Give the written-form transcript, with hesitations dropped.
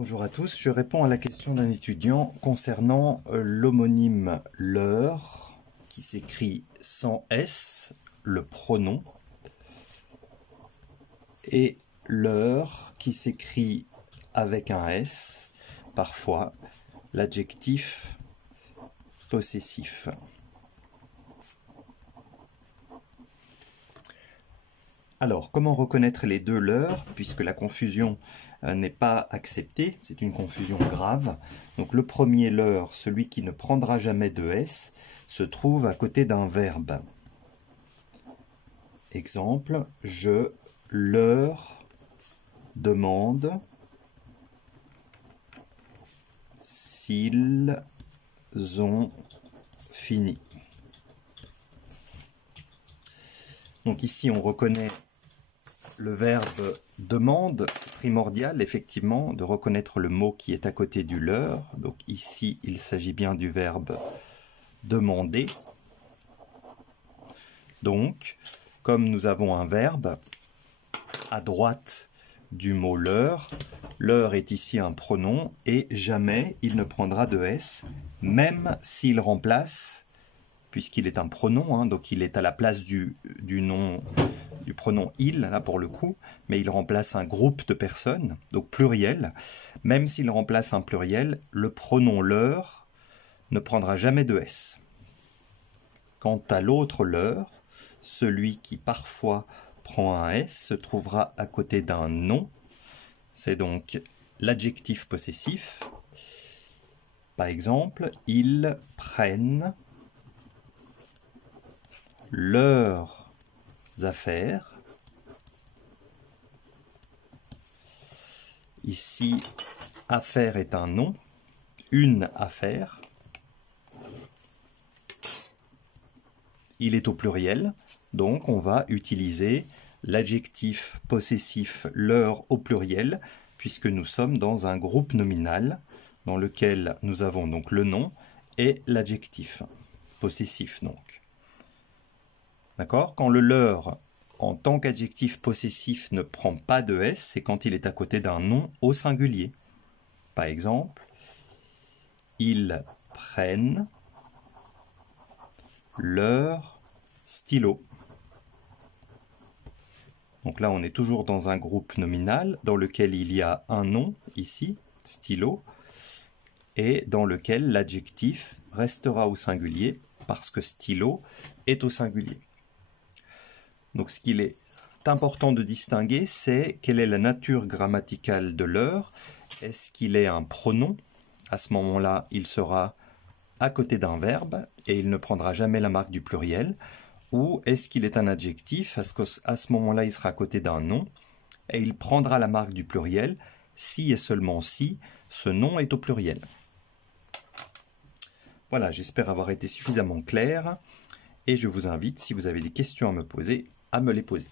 Bonjour à tous, je réponds à la question d'un étudiant concernant l'homonyme leur, qui s'écrit sans S, le pronom, et leur, qui s'écrit avec un S, parfois l'adjectif possessif. Alors, comment reconnaître les deux leurs, puisque la confusion n'est pas acceptée, c'est une confusion grave. Donc le premier leur, celui qui ne prendra jamais de S, se trouve à côté d'un verbe. Exemple, je leur demande s'ils ont fini. Donc ici, on reconnaît le verbe demande, c'est primordial effectivement de reconnaître le mot qui est à côté du leur. Donc ici, il s'agit bien du verbe demander. Donc, comme nous avons un verbe à droite du mot leur est ici un pronom et jamais il ne prendra de S, même s'il remplace, puisqu'il est un pronom, donc il est à la place du nom, du pronom il, là pour le coup, mais il remplace un groupe de personnes, donc pluriel. Même s'il remplace un pluriel, le pronom leur ne prendra jamais de S. Quant à l'autre leur, celui qui parfois prend un S se trouvera à côté d'un nom. C'est donc l'adjectif possessif. Par exemple, ils prennent leurs affaires. Ici, affaire est un nom, une affaire. Il est au pluriel, donc on va utiliser l'adjectif possessif leur au pluriel, puisque nous sommes dans un groupe nominal dans lequel nous avons donc le nom et l'adjectif possessif donc. D'accord ? Quand le leur, en tant qu'adjectif possessif, ne prend pas de S, c'est quand il est à côté d'un nom au singulier. Par exemple, ils prennent leur stylo. Donc là, on est toujours dans un groupe nominal dans lequel il y a un nom, ici, stylo, et dans lequel l'adjectif restera au singulier parce que stylo est au singulier. Donc ce qu'il est important de distinguer, c'est quelle est la nature grammaticale de leur. Est-ce qu'il est un pronom? À ce moment-là, il sera à côté d'un verbe et il ne prendra jamais la marque du pluriel. Ou est-ce qu'il est un adjectif? À ce moment-là, il sera à côté d'un nom et il prendra la marque du pluriel si et seulement si ce nom est au pluriel. Voilà, j'espère avoir été suffisamment clair et je vous invite, si vous avez des questions à me poser, à me les poser.